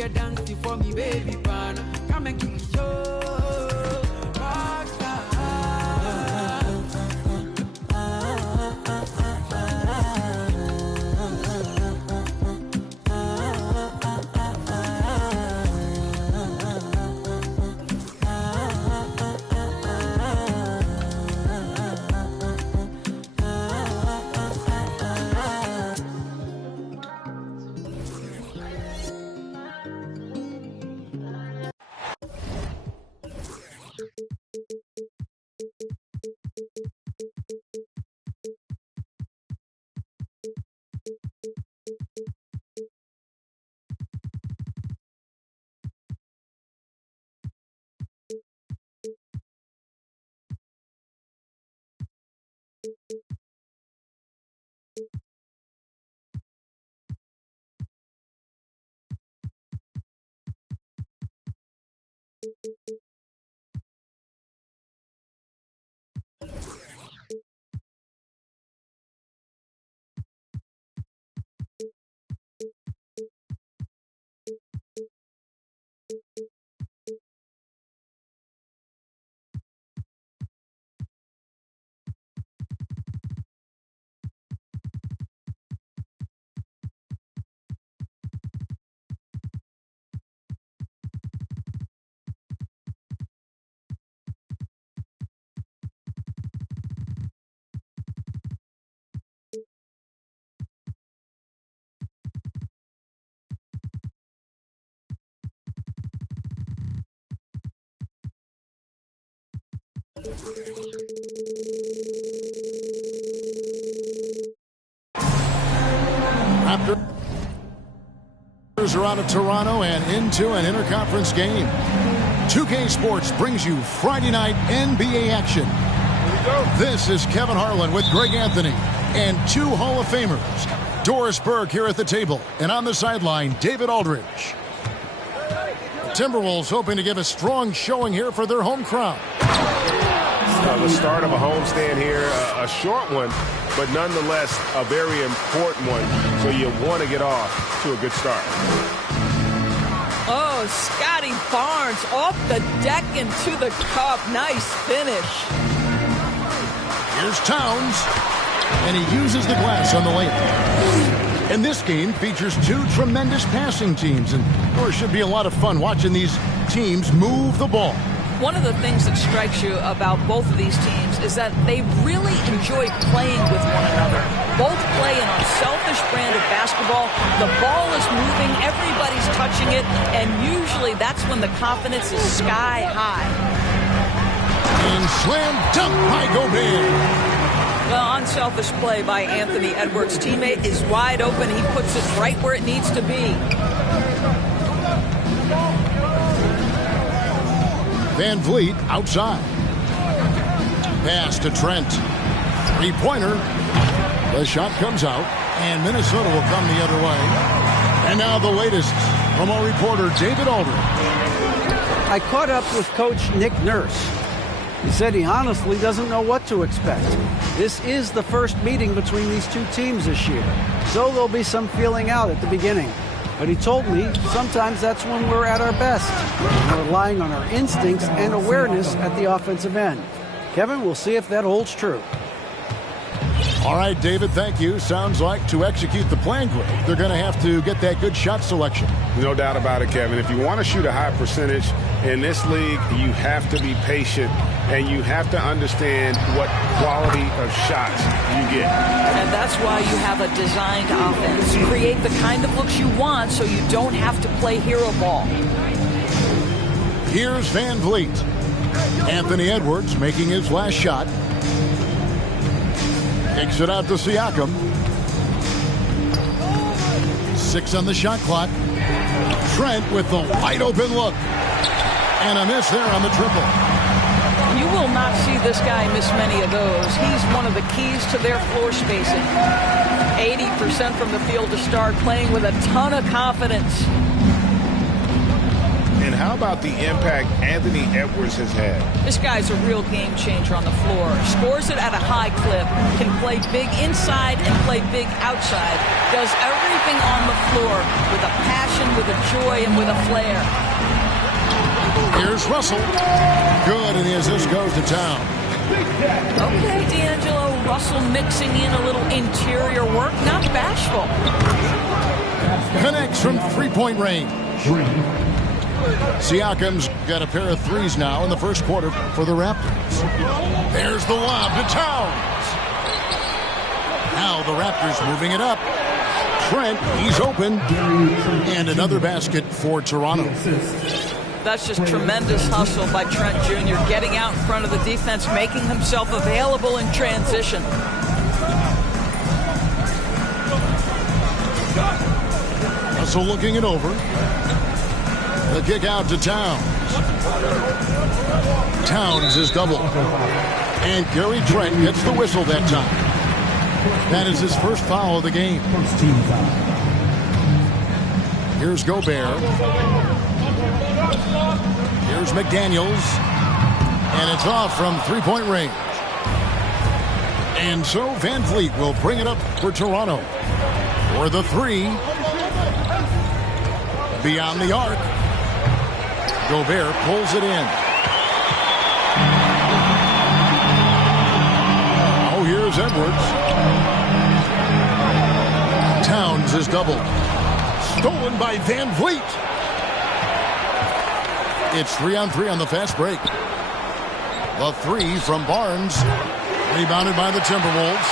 a dance for me, baby pan. Come and give me show. Raptors are out of Toronto and into an interconference game. 2K Sports brings you Friday night NBA action. This is Kevin Harlan with Greg Anthony and two Hall of Famers. Doris Burke here at the table, and on the sideline, David Aldridge. The Timberwolves hoping to give a strong showing here for their home crowd. The start of a homestand here, a short one, but nonetheless a very important one. So you want to get off to a good start. Oh, Scotty Barnes off the deck into the cup. Nice finish. Here's Towns, and he uses the glass on the layup. And this game features two tremendous passing teams, and there should be a lot of fun watching these teams move the ball. One of the things that strikes you about both of these teams is that they really enjoy playing with one another. Both play an unselfish brand of basketball. The ball is moving, everybody's touching it, and usually that's when the confidence is sky high. And slam dunk by Gobert. Well, unselfish play by Anthony Edwards. Teammate is wide open. He puts it right where it needs to be. Van Vliet outside. Pass to Trent. Three-pointer. The shot comes out, and Minnesota will come the other way. And now the latest from our reporter, David Aldridge. I caught up with Coach Nick Nurse. He said he honestly doesn't know what to expect. This is the first meeting between these two teams this year, so there'll be some feeling out at the beginning. But he told me sometimes that's when we're at our best. We're relying on our instincts and awareness at the offensive end. Kevin, we'll see if that holds true. All right, David, thank you. Sounds like to execute the plan, Greg, they're going to have to get that good shot selection. No doubt about it, Kevin. If you want to shoot a high percentage in this league, you have to be patient, and you have to understand what quality of shots you get. And that's why you have a designed offense. Create the kind of looks you want so you don't have to play hero ball. Here's Van Vliet. Anthony Edwards making his last shot. Kicks it out to Siakam. 6 on the shot clock. Trent with the wide open look. And a miss there on the triple. You will not see this guy miss many of those. He's one of the keys to their floor spacing. 80% from the field to start, playing with a ton of confidence. And how about the impact Anthony Edwards has had? This guy's a real game changer on the floor. Scores it at a high clip, can play big inside and play big outside. Does everything on the floor with a passion, with a joy, and with a flair. Here's Russell. Good, and the assist goes to Town. Okay, D'Angelo, Russell mixing in a little interior work, not bashful. Connects from three-point range. Siakam's got a pair of threes now in the first quarter for the Raptors. There's the lob to Towns. Now the Raptors moving it up. Trent, he's open. And another basket for Toronto. That's just tremendous hustle by Trent Jr. getting out in front of the defense, making himself available in transition. Russell looking it over. The kick out to Towns. Towns is doubled. And Gary Trent gets the whistle that time. That is his first foul of the game. First team foul. Here's Gobert. Here's McDaniels. And it's off from three-point range. And so Van Vliet will bring it up for Toronto. For the three. Beyond the arc. Gobert pulls it in. Oh, here's Edwards. Towns is doubled. Stolen by Van Vliet. It's 3-on-3 on the fast break. The three from Barnes. Rebounded by the Timberwolves.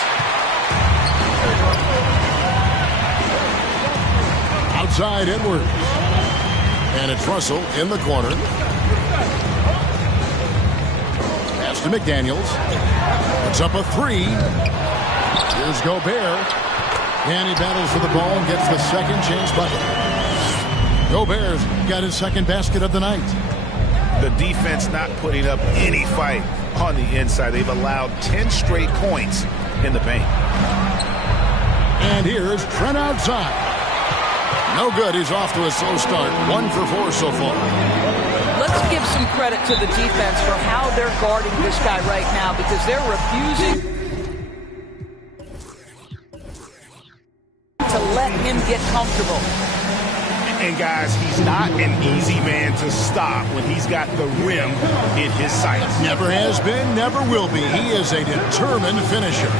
Outside Edwards. And it's Russell in the corner. Pass to McDaniels. It's up a three. Here's Gobert. And he battles for the ball and gets the second chance bucket. Gobert's got his second basket of the night. The defense not putting up any fight on the inside. They've allowed 10 straight points in the paint. And here's Trent outside. No good. He's off to a slow start. 1 for 4 so far. Let's give some credit to the defense for how they're guarding this guy right now, because they're refusing to let him get comfortable. And guys, he's not an easy man to stop when he's got the rim in his sights. Never has been, never will be. He is a determined finisher.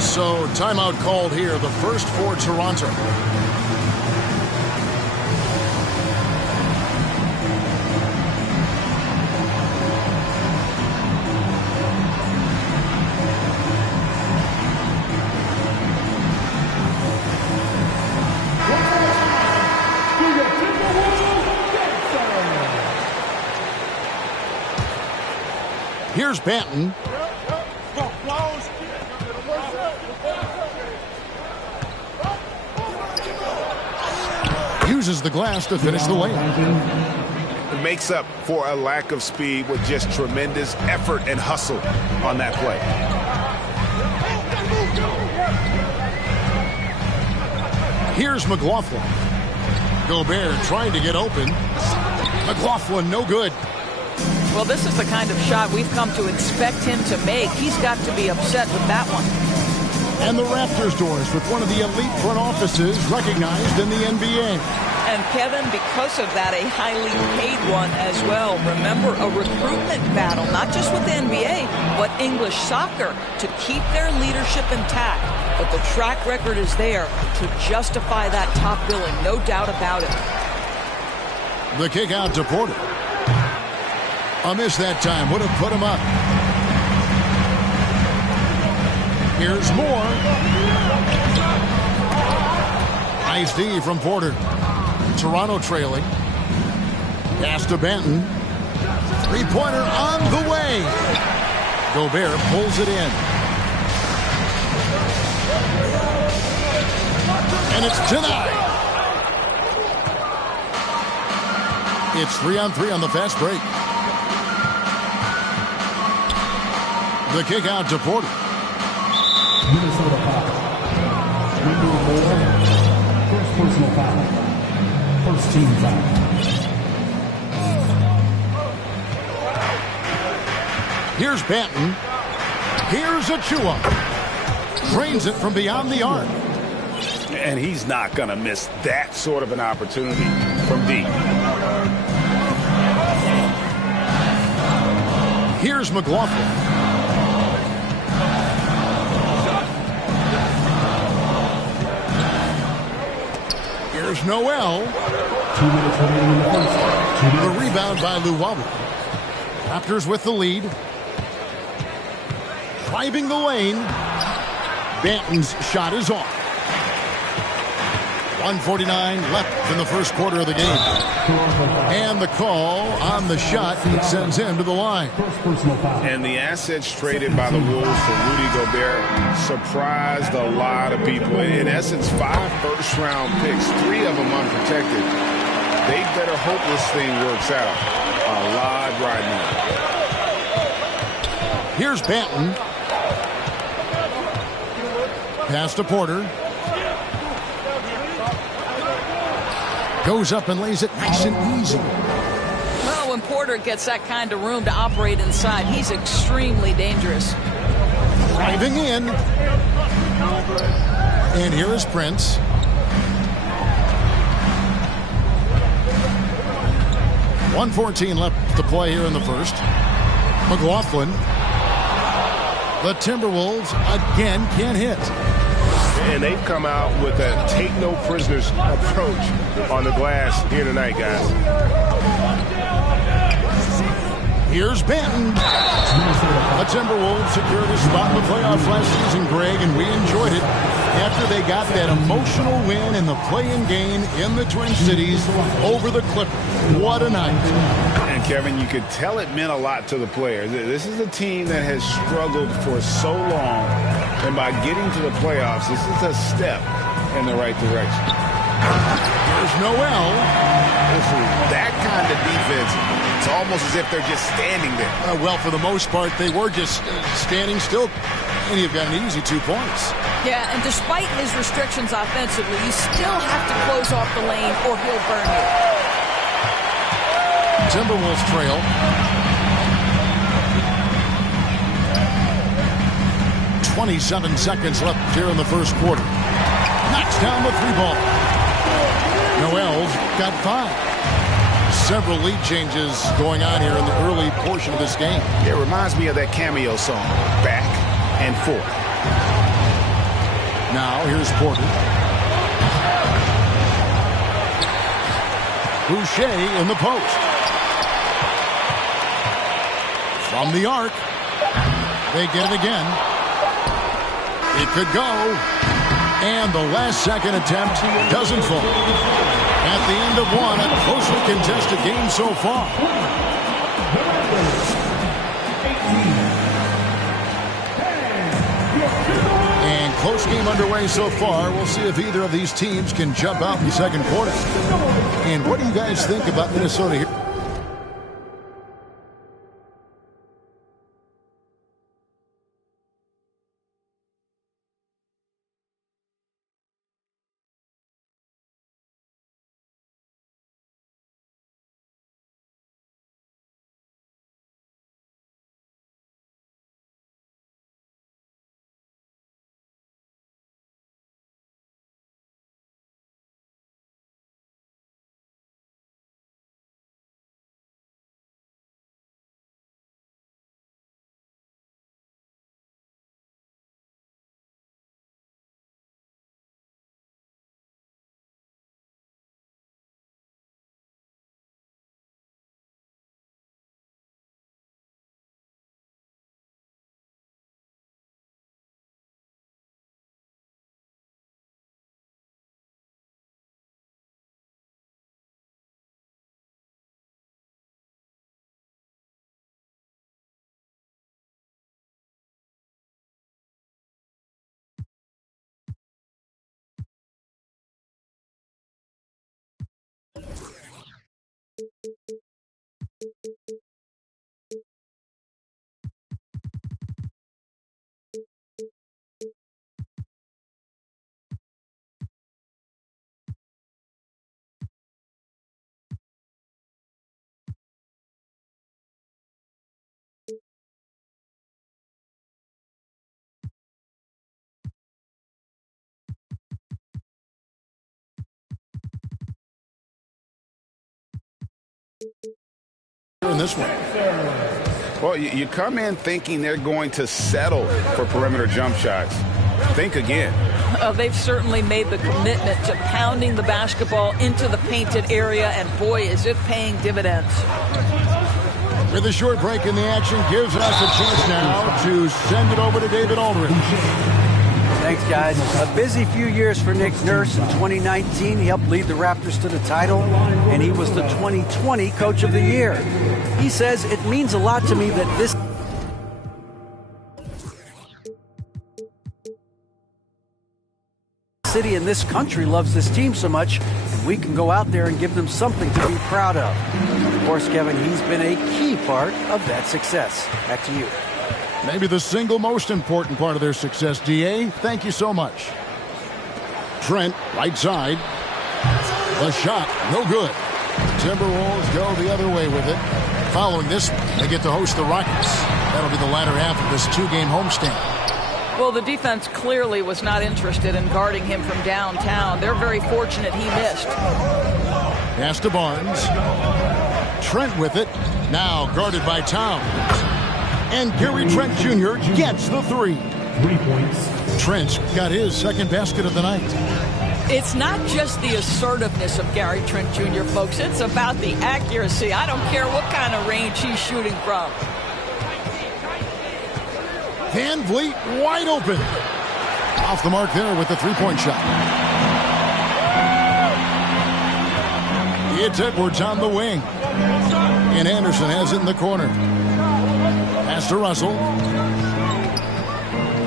So timeout called here, the first for Toronto. Here's Banton. Uses the glass to finish the layup. It makes up for a lack of speed with just tremendous effort and hustle on that play. Here's McLaughlin. Gobert trying to get open. McLaughlin no good. Well, this is the kind of shot we've come to expect him to make. He's got to be upset with that one. And the Raptors doors with one of the elite front offices recognized in the NBA. And Kevin, because of that, a highly paid one as well. Remember, a recruitment battle, not just with the NBA, but English soccer, to keep their leadership intact. But the track record is there to justify that top billing, no doubt about it. The kick out to Porter. A miss that time would have put him up. Here's more. Nice D from Porter. Toronto trailing. Pass to Banton. Three-pointer on the way. Gobert pulls it in. And it's denied. It's 3-on-3 on the fast break. The kick out to Porter. Minnesota foul. Number 4. First personal foul. First team foul. Here's Banton. Here's Achua. Drains it from beyond the arc. And he's not going to miss that sort of an opportunity from deep. Here's McLaughlin. Here's Noel. 2 minutes remaining in the first. 2 minutes. The rebound by Luwawu. Raptors with the lead. Driving the lane. Banton's shot is off. 1:49 left in the first quarter of the game. And the call on the shot sends him to the line. First personal foul. And the assets traded by the Wolves for Rudy Gobert surprised a lot of people. In essence, 5 first-round picks, 3 of them unprotected. They better hope this thing works out. A lot riding on it. Here's Banton. Pass to Porter. Goes up and lays it nice and easy. Well, when Porter gets that kind of room to operate inside, he's extremely dangerous. Driving in. And here is Prince. .114 left to play here in the first. McLaughlin. The Timberwolves again can't hit. And they've come out with a take-no-prisoners approach on the glass here tonight, guys. Here's Banton. The Timberwolves secured a spot in the playoffs last season, Greg, and we enjoyed it after they got that emotional win in the play-in game in the Twin Cities over the Clippers. What a night. And, Kevin, you could tell it meant a lot to the players. This is a team that has struggled for so long, and by getting to the playoffs, this is a step in the right direction. There's Noel. That kind of defense, it's almost as if they're just standing there. Well, for the most part, they were just standing still, and you've got an easy 2 points. Yeah, and despite his restrictions offensively, you still have to close off the lane or he'll burn you. Timberwolves trail. 27 seconds left here in the first quarter. Knocks down the 3-ball. Noel's got 5. Several lead changes going on here in the early portion of this game. It reminds me of that cameo song, Back and Forth. Now here's Porter. Boucher in the post. From the arc. They get it again. It could go. And the last second attempt doesn't fall. At the end of one, a closely contested game so far. And close game underway so far. We'll see if either of these teams can jump out in the second quarter. And what do you guys think about Minnesota here? In this one. Well, you come in thinking they're going to settle for perimeter jump shots. Think again. They've certainly made the commitment to pounding the basketball into the painted area, and boy, is it paying dividends. With a short break in the action, gives us a chance now to send it over to David Aldridge. Thanks, guys. A busy few years for Nick Nurse. In 2019, he helped lead the Raptors to the title, and he was the 2020 Coach of the Year. He says, it means a lot to me that this city and this country loves this team so much, and we can go out there and give them something to be proud of. Of course, Kevin, he's been a key part of that success. Back to you. Maybe the single most important part of their success, D.A. Thank you so much. Trent, right side. The shot, no good. Timberwolves go the other way with it. Following this, they get to host the Rockets. That'll be the latter half of this two-game homestand. Well, the defense clearly was not interested in guarding him from downtown. They're very fortunate he missed. Pass to Barnes. Trent with it. Now guarded by Towns. And Gary Trent Jr. gets the three. 3 points. Trent's got his second basket of the night. It's not just the assertiveness of Gary Trent Jr., folks. It's about the accuracy. I don't care what kind of range he's shooting from. Van Vliet wide open. Off the mark there with the three-point shot. It's Edwards on the wing. And Anderson has it in the corner. Pass to Russell.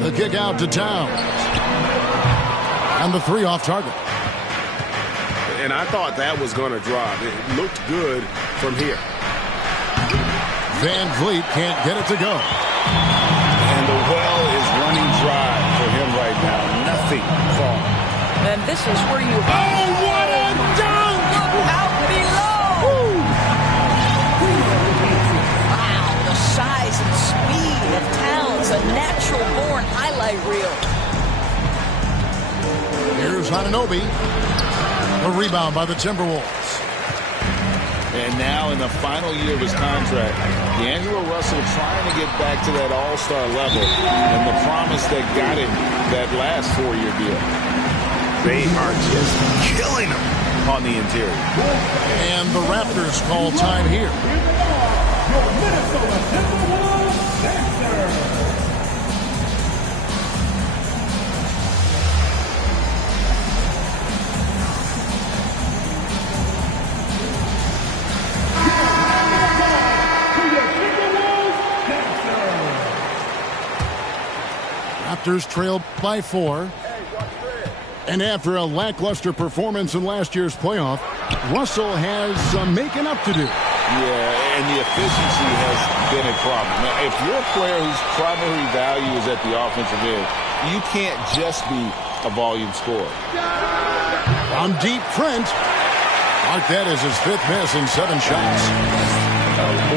The kick out to Towns. And the three off target. And I thought that was going to drop. It looked good from here. Van Vliet can't get it to go. And the well is running dry for him right now. Nothing falling. And this is where you... Oh, what a dunk! Look out below! Woo! Wow, the size and speed of Towns, a natural-born highlight reel. Here's Anunoby. A rebound by the Timberwolves. And now in the final year of his contract, D'Angelo Russell trying to get back to that all-star level and the promise that got him that last 4-year deal. They are just killing him on the interior. And the Raptors call time here. Raptors trail by 4. And after a lackluster performance in last year's playoff, Russell has some making up to do. Yeah, and the efficiency has been a problem. Now, if you're a player whose primary value is at the offensive end, you can't just be a volume scorer. On deep, Trent. Mark that as his 5th miss in 7 shots.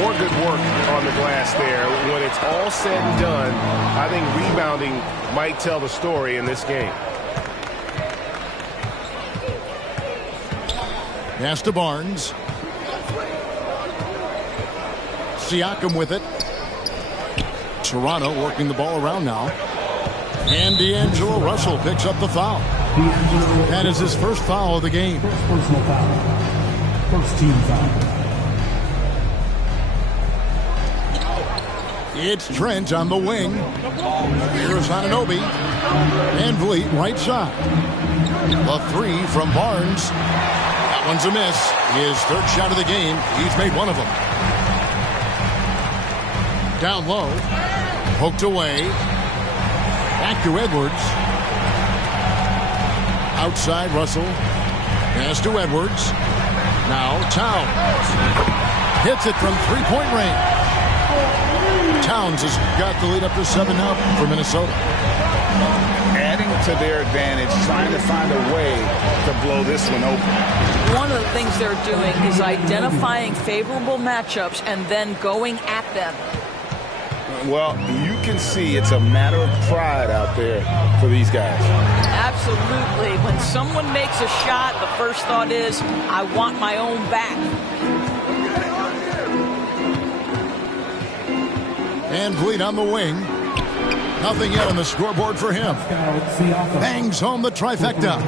More good work on the glass there. When it's all said and done, I think rebounding might tell the story in this game. Pass to Barnes. Siakam with it. Toronto working the ball around now. And D'Angelo Russell picks up the foul. That is his first foul of the game. First personal foul. First team foul. It's Trent on the wing. Here's Anunoby. Van Vliet right side. The three from Barnes. That one's a miss. His 3rd shot of the game. He's made one of them. Down low. Poked away. Back to Edwards. Outside Russell. Pass to Edwards. Now Towns. Hits it from 3-point range. Towns has got the lead up to 7 now for Minnesota. Adding to their advantage, trying to find a way to blow this one open. One of the things they're doing is identifying favorable matchups and then going at them. Well, you can see it's a matter of pride out there for these guys. Absolutely. When someone makes a shot, the first thought is, I want my own back. Van Vliet on the wing. Nothing yet on the scoreboard for him. Bangs home the trifecta.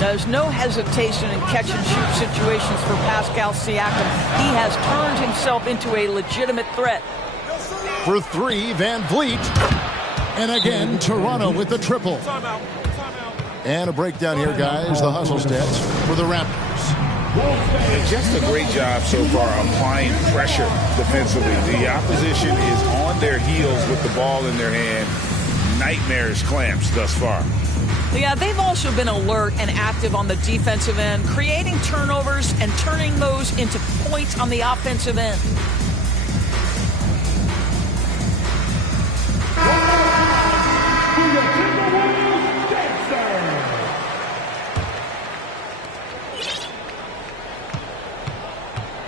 There's no hesitation in catch-and-shoot situations for Pascal Siakam. He has turned himself into a legitimate threat. For three, Van Vliet. And again, Toronto with the triple. And a breakdown here, guys. The hustle stats for the Raptors. And just a great job so far applying pressure defensively. The opposition is on their heels with the ball in their hand. Nightmarish clamps thus far. Yeah, they've also been alert and active on the defensive end, creating turnovers and turning those into points on the offensive end.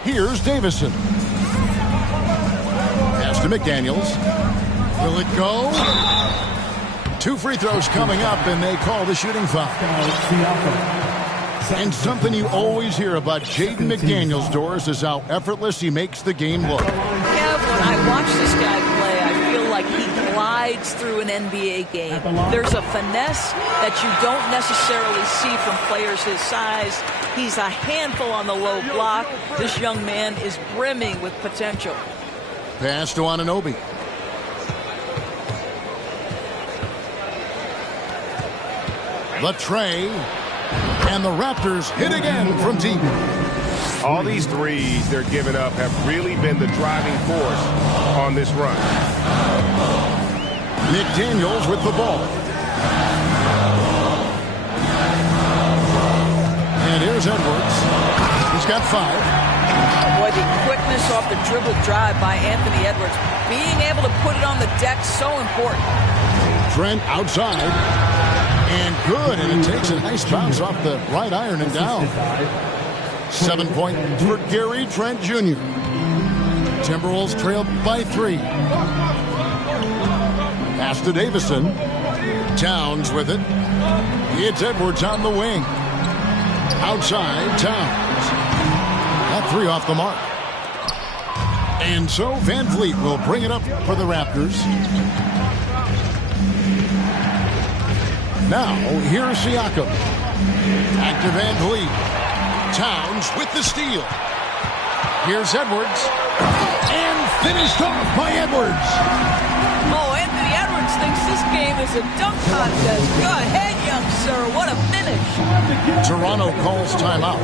Here's Davison. Pass to McDaniels. Will it go? 2 free throws coming up, and they call the shooting foul. And something you always hear about Jaden McDaniels, Doris, is how effortless he makes the game look. Yeah, when I watch this guy play, I feel like he glides through an NBA game. There's a finesse that you don't necessarily see from players his size. He's a handful on the low block. This young man is brimming with potential. Pass to Anunoby. The tray. And the Raptors hit again from deep. All these threes they're giving up have really been the driving force on this run. McDaniels with the ball. And here's Edwards. He's got 5. Boy, the quickness off the dribble drive by Anthony Edwards. Being able to put it on the deck, so important. Trent outside. And good, and it takes a nice bounce off the right iron and down. 7 points for Gary Trent Jr. Timberwolves trail by 3. Pass to Davison. Towns with it. It's Edwards on the wing. Outside, Towns. That 3 off the mark. And so Van Vliet will bring it up for the Raptors. Now, here's Siakam. Back to Van Vliet. Towns with the steal. Here's Edwards. And finished off by Edwards. Oh, Anthony Edwards thinks this game is a dunk contest. Go ahead, young sir. What a finish. Toronto calls timeout.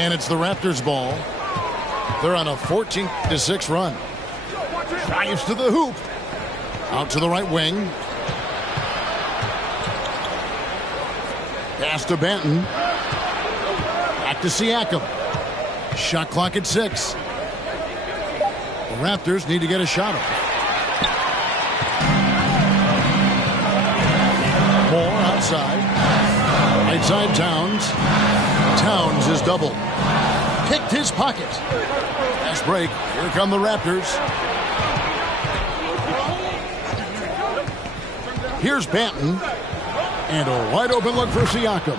And it's the Raptors' ball. They're on a 14-6 run. Drives to the hoop. Out to the right wing. Pass to Banton. Back to Siakam. Shot clock at 6. The Raptors need to get a shot up. Moore outside. Right side, Towns. Towns is double. Kicked his pocket. Fast break. Here come the Raptors. Here's Banton. And a wide open look for Siakam.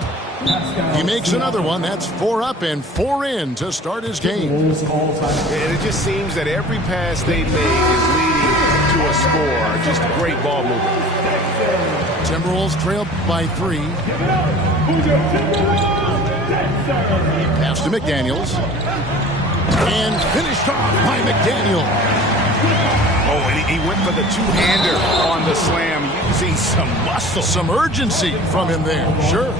He makes another one. That's 4 up and 4 in to start his game. And it just seems that every pass they make is leading to a score. Just great ball movement. Timberwolves trail by 3. Pass to McDaniels. And finished off by McDaniel. Oh, and he went for the two-hander on the slam, using some muscle. Some urgency from him there. Sure.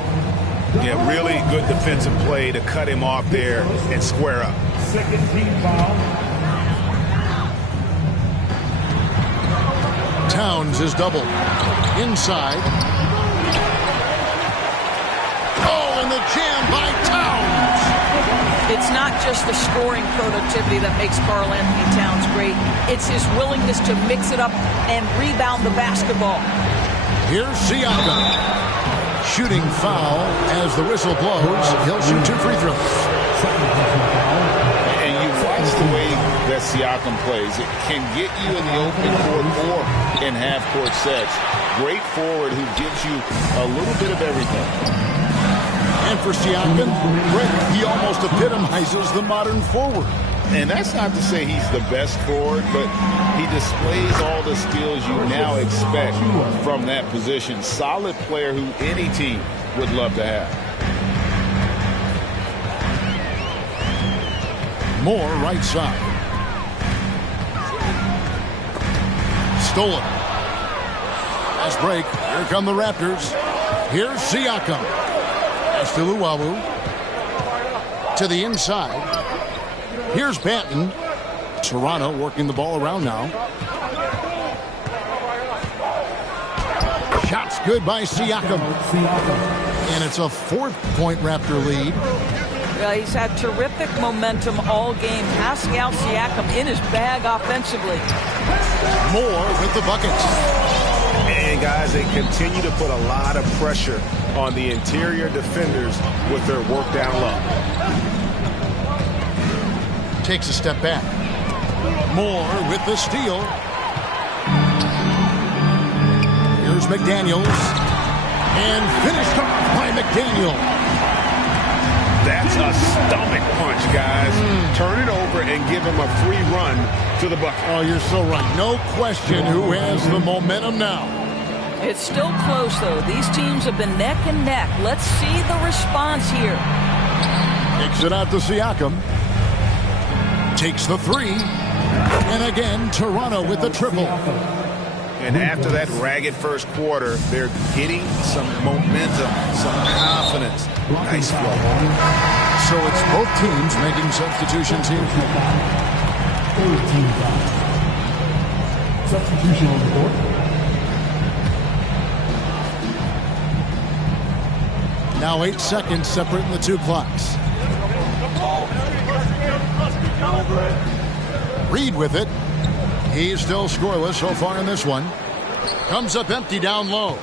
Yeah, really good defensive play to cut him off there and square up. Second team foul. Towns is double. Inside. Oh, and the jam by Towns. It's not just the scoring productivity that makes Karl Anthony Towns great. It's his willingness to mix it up and rebound the basketball. Here's Siakam. Shooting foul as the whistle blows. He'll shoot 2 free throws. And you watch the way that Siakam plays. It can get you in the open court or in half-court sets. Great forward who gives you a little bit of everything. And for Siakam, he almost epitomizes the modern forward. And that's not to say he's the best forward, but he displays all the skills you now expect from that position. Solid player who any team would love to have. Moore right side. Stolen. Fast break. Here come the Raptors. Here's Siakam. That's to Luwawu. To the inside. Here's Banton. Toronto working the ball around now. Shots good by Siakam. And it's a 4-point Raptor lead. Well, he's had terrific momentum all game. Pascal Siakam in his bag offensively. Moore with the buckets. And guys, they continue to put a lot of pressure on the interior defenders with their work down low. Takes a step back. Moore with the steal. Here's McDaniels. And finished off by McDaniel. That's a stomach punch, guys. Turn it over and give him a free run to the bucket. Oh, you're so right. No question who has the momentum now. It's still close, though. These teams have been neck and neck. Let's see the response here. Takes it out to Siakam. Takes the 3. And again, Toronto with the triple. And after that ragged first quarter, they're getting some momentum, some confidence. Nice flow. So it's both teams making substitutions here. Substitution on the court. Now 8 seconds separating the two clocks. Reed with it. He's still scoreless so far in this one. Comes up empty down low.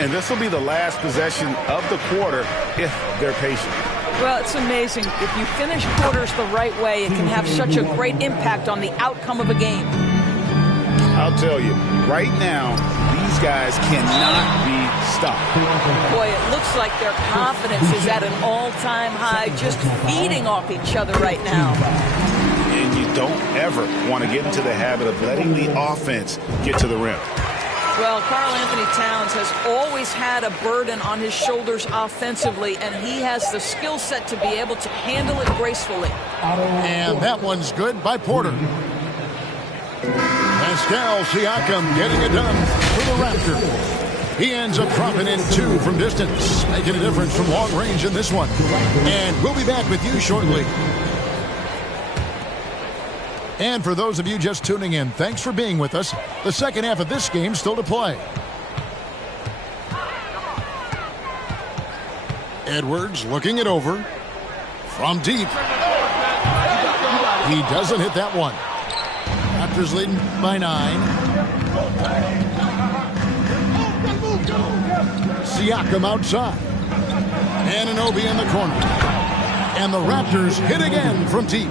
And this will be the last possession of the quarter if they're patient. Well, it's amazing. If you finish quarters the right way, it can have such a great impact on the outcome of a game. I'll tell you, right now, these guys cannot be stopped. Boy, it looks like their confidence is at an all-time high, just feeding off each other right now. And you don't ever want to get into the habit of letting the offense get to the rim. Well, Karl Anthony Towns has always had a burden on his shoulders offensively, and he has the skill set to be able to handle it gracefully. And that one's good by Porter. Pascal Siakam getting it done for the Raptors. He ends up dropping in 2 from distance, making a difference from long range in this one. And we'll be back with you shortly. And for those of you just tuning in, thanks for being with us. The second half of this game still to play. Edwards looking it over. From deep. He doesn't hit that one. Raptors leading by 9. Siakam outside. Anunoby in the corner. And the Raptors hit again from deep.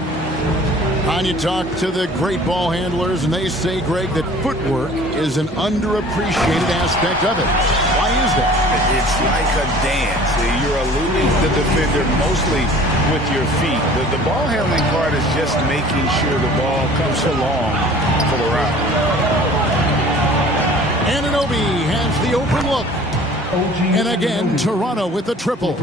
And you talk to the great ball handlers, and they say, Greg, that footwork is an underappreciated aspect of it. Why is that? It's like a dance. You're eluding the defender mostly with your feet. The ball handling part is just making sure the ball comes along for the route. Anunoby has the open look. And again, Toronto with the triple.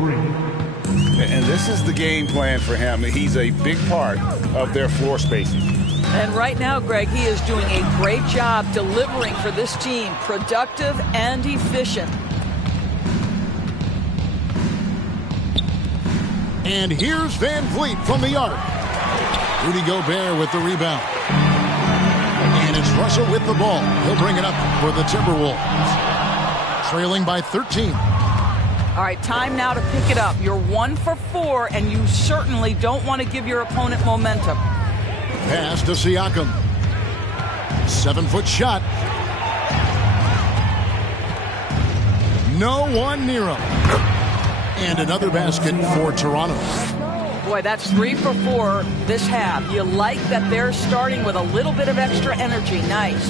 And this is the game plan for him. He's a big part of their floor spacing. And right now, Greg, he is doing a great job delivering for this team, productive and efficient. And here's Van Vliet from the arc. Rudy Gobert with the rebound. And it's Russell with the ball. He'll bring it up for the Timberwolves. Trailing by 13. All right, time now to pick it up. You're 1 for 4, and you certainly don't want to give your opponent momentum. Pass to Siakam. 7-foot shot. No one near him. And another basket for Toronto. Boy, that's 3 for 4 this half. You like that they're starting with a little bit of extra energy. Nice.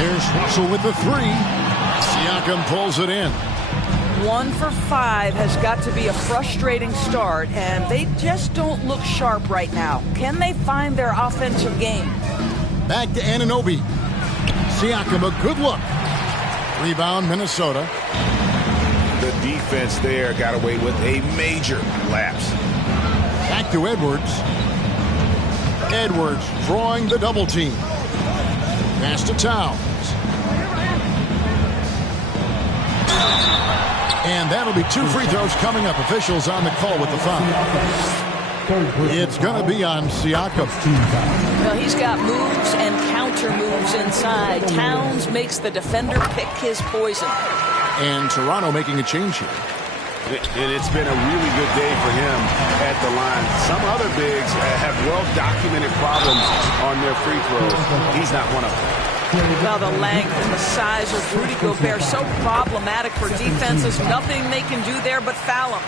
Here's Russell with the 3. Siakam pulls it in. 1 for 5 has got to be a frustrating start, and they just don't look sharp right now. Can they find their offensive game? Back to Anunoby. Siakam, a good look. Rebound, Minnesota. The defense there got away with a major lapse. Back to Edwards. Edwards drawing the double team. Pass to Towns. And that'll be 2 free throws coming up. Officials on the call with the foul. It's going to be on Siakam. Well, he's got moves and counter moves inside. Towns makes the defender pick his poison. And Toronto making a change here. And it's been a really good day for him at the line. Some other bigs have well-documented problems on their free throws. He's not one of them. Well, the length and the size of Rudy Gobert so problematic for defenses. Nothing they can do there but foul him.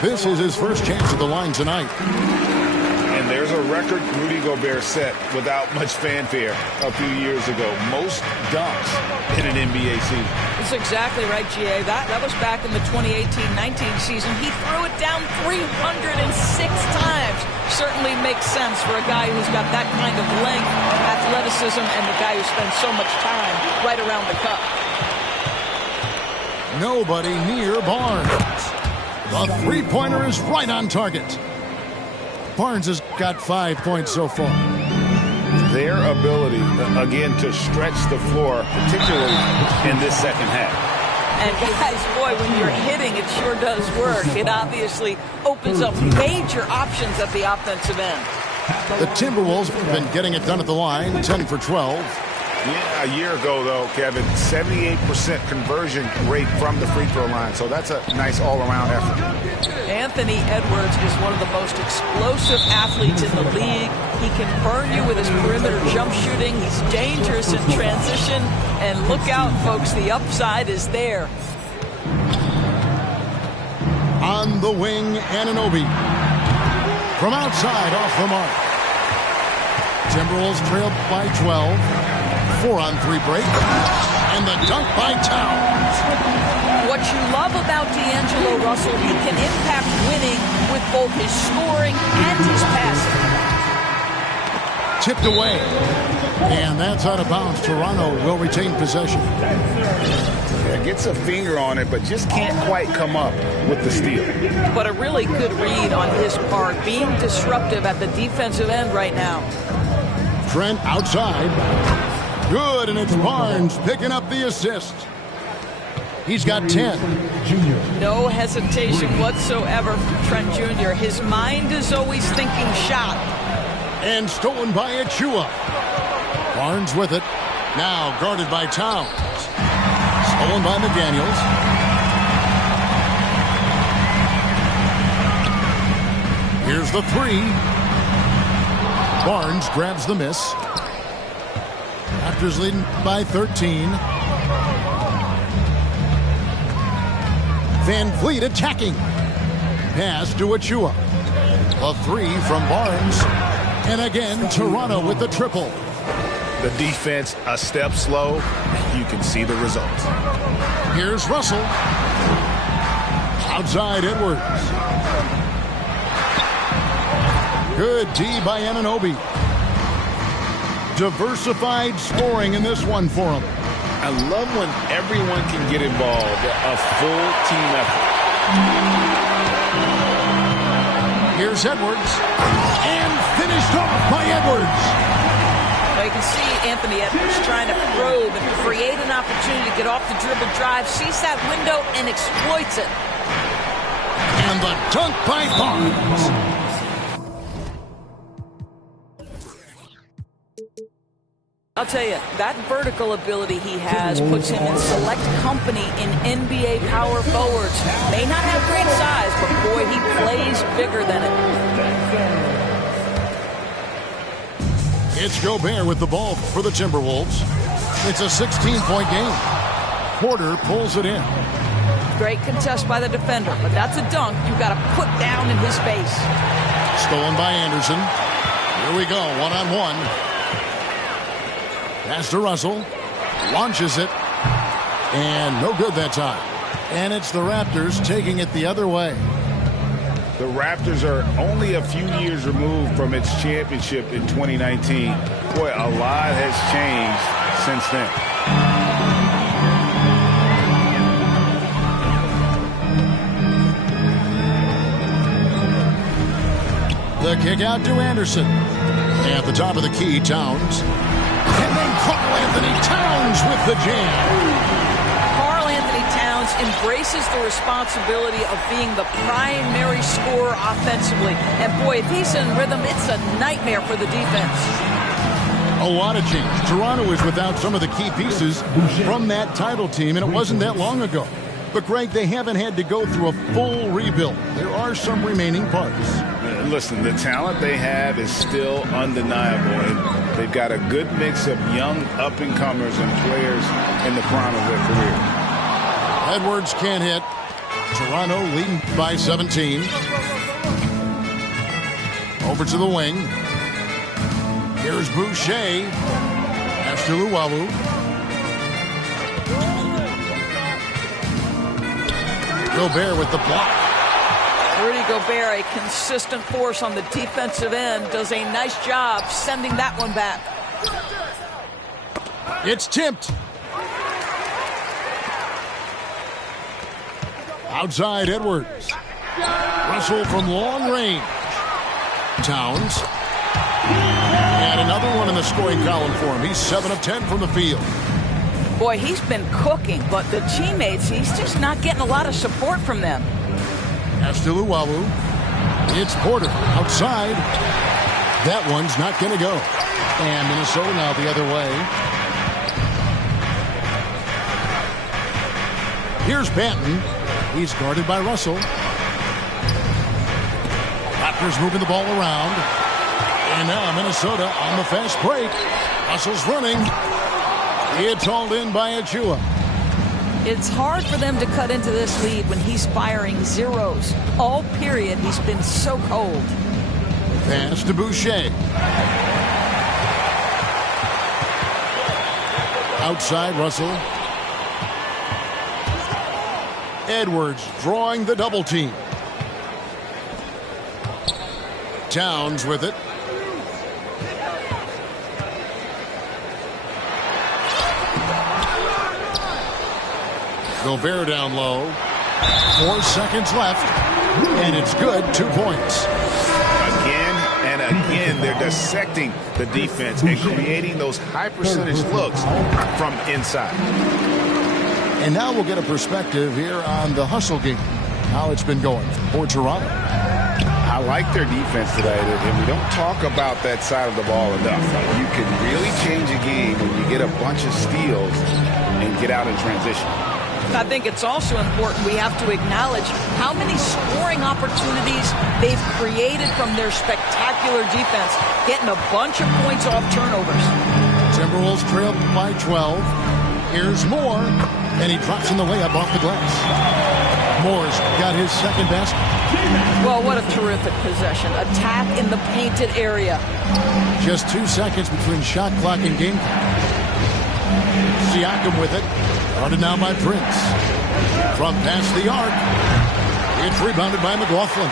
This is his first chance at the line tonight. And there's a record Rudy Gobert set without much fanfare a few years ago. Most dunks in an NBA season. That's exactly right, GA. That was back in the 2018-19 season. He threw it down 306 times. Certainly makes sense for a guy who's got that kind of length, athleticism, and the guy who spends so much time right around the cup. Nobody near Barnes. The three-pointer is right on target. Barnes has got 5 points so far. Their ability, again, to stretch the floor, particularly in this second half. And guys, boy, when you're hitting, it sure does work. It obviously opens up major options at the offensive end. The Timberwolves have been getting it done at the line, 10 for 12. Yeah, a year ago, though, Kevin, 78% conversion rate from the free throw line. So that's a nice all-around effort. Anthony Edwards is one of the most explosive athletes in the league. He can burn you with his perimeter jump shooting. He's dangerous in transition. And look out, folks, the upside is there. On the wing, Anunoby. From outside, off the mark. Timberwolves trail by 12. 4-on-3 break. And the dunk by Towns. What you love about D'Angelo Russell, he can impact winning with both his scoring and his passing. Tipped away. And that's out of bounds. Toronto will retain possession. Yeah, gets a finger on it, but just can't quite come up with the steal. But a really good read on his part, being disruptive at the defensive end right now. Trent outside. Good, and it's Barnes picking up the assist. He's got 10. No hesitation whatsoever from Trent Jr. His mind is always thinking shot. And stolen by Achua. Barnes with it. Now guarded by Towns. Stolen by McDaniels. Here's the 3. Barnes grabs the miss. Raptors leading by 13. Van Vliet attacking. Pass to Achua. A 3 from Barnes. And again, Toronto with the triple. The defense a step slow. You can see the results. Here's Russell. Outside Edwards. Good D by Anunoby. Diversified scoring in this one for him. I love when everyone can get involved. A full team effort. Here's Edwards. And finished off by Edwards. Well, you can see Anthony Edwards trying to probe and create an opportunity to get off the dribble drive, sees that window and exploits it. And the dunk by Barnes. I'll tell you, that vertical ability he has puts him in select company in NBA power forwards. May not have great size, but boy, he plays bigger than it. It's Gobert with the ball for the Timberwolves. It's a 16-point game. Porter pulls it in. Great contest by the defender, but that's a dunk you got to put down in his face. Stolen by Anderson. Here we go, one-on-one. Pass to Russell. Launches it. And no good that time. And it's the Raptors taking it the other way. The Raptors are only a few years removed from its championship in 2019. Boy, a lot has changed since then. The kick out to Anderson. At the top of the key, Towns. And then Karl Anthony Towns with the jam. Karl Anthony Towns embraces the responsibility of being the primary scorer offensively. And boy, if he's in rhythm, it's a nightmare for the defense. A lot of change. Toronto is without some of the key pieces from that title team, and it wasn't that long ago. But, Greg, they haven't had to go through a full rebuild. There are some remaining parts. Listen, the talent they have is still undeniable, and they've got a good mix of young up-and-comers and players in the prime of their career. Edwards can't hit. Toronto leading by 17. Over to the wing. Here's Boucher. Pass to Luwawu. Gobert with the block. Rudy Gobert, a consistent force on the defensive end, does a nice job sending that one back. It's tipped. Outside Edwards. Russell from long range. Towns. And another one in the scoring column for him. He's 7 of 10 from the field. Boy, he's been cooking, but the teammates, he's just not getting a lot of support from them. Pass to Luwawu. It's Porter outside. That one's not going to go. And Minnesota now the other way. Here's Banton. He's guarded by Russell. Raptors moving the ball around. And now Minnesota on the fast break. Russell's running. It's hauled in by Achua. It's hard for them to cut into this lead when he's firing zeros. All period, he's been so cold. Pass to Boucher. Outside Russell. Edwards drawing the double team. Towns with it. Gobert down low. 4 seconds left. And it's good. 2 points. Again and again, they're dissecting the defense and creating those high percentage looks from inside. And now we'll get a perspective here on the hustle game. How it's been going for Toronto. I like their defense today, and we don't talk about that side of the ball enough. You can really change a game when you get a bunch of steals and get out in transition. I think it's also important we have to acknowledge how many scoring opportunities they've created from their spectacular defense, getting a bunch of points off turnovers. Timberwolves trail by 12. Here's Moore, and he drops in the layup off the glass. Moore's got his second basket. Well, what a terrific possession. Attack in the painted area. Just 2 seconds between shot clock and game clock. Siakam with it. Guarded now by Prince. From past the arc. It's rebounded by McLaughlin.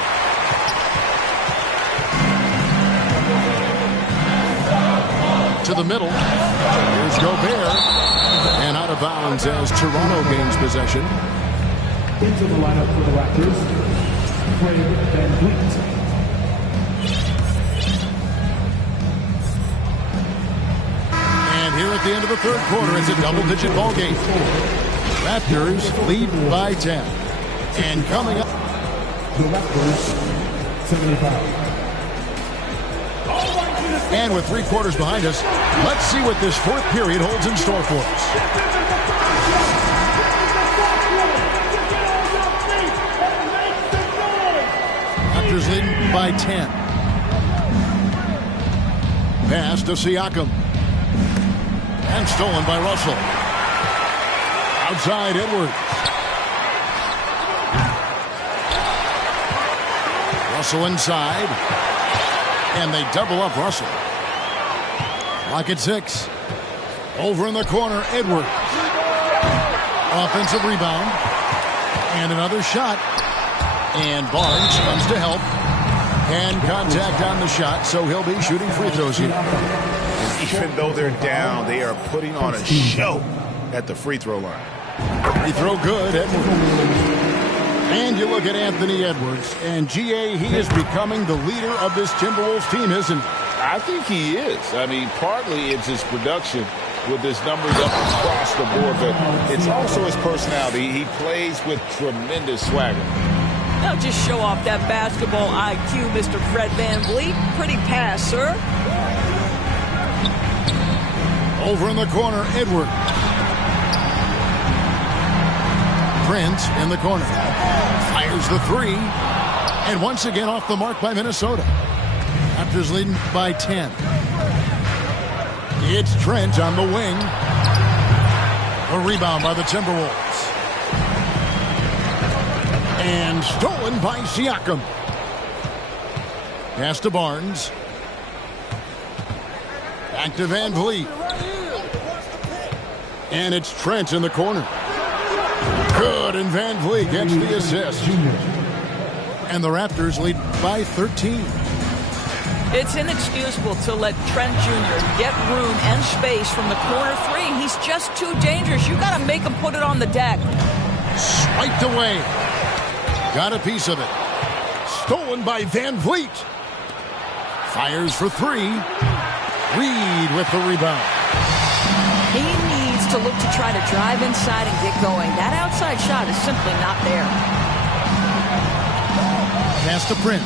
To the middle. Here's Gobert. And out of bounds as Toronto gains possession. Into the lineup for the Raptors, Fred VanVleet. Here at the end of the third quarter, it's a double-digit ball game. Raptors lead by 10. And coming up, the Raptors 75. And with 3 quarters behind us, let's see what this 4th period holds in store for us. Raptors leading by 10. Pass to Siakam. And stolen by Russell. Outside Edwards. Russell inside. And they double up Russell. Lock at 6. Over in the corner, Edwards. Offensive rebound. And another shot. And Barnes comes to help. And contact on the shot, so he'll be shooting free throws here. And even though they're down, they are putting on a show at the free throw line. Free throw good, Edwards. And you look at Anthony Edwards, and GA, he is becoming the leader of this Timberwolves team, isn't he? I think he is. I mean, partly it's his production with his numbers up across the board, but it's also his personality. He plays with tremendous swagger. Now just show off that basketball IQ, Mr. Fred VanVleet. Pretty pass, sir. Over in the corner, Edwards. Prince in the corner. Fires the 3. And once again off the mark by Minnesota. Raptors leading by 10. It's Trent on the wing. A rebound by the Timberwolves. And stolen by Siakam. Pass to Barnes. Back to VanVleet. And it's Trent in the corner. Good, and VanVleet gets the assist. And the Raptors lead by 13. It's inexcusable to let Trent Jr. get room and space from the corner 3. He's just too dangerous. You got to make him put it on the deck. Swiped away. Got a piece of it. Stolen by VanVleet. Fires for 3. Reed with the rebound. He needs to look to try to drive inside and get going. That outside shot is simply not there. Pass to Prince.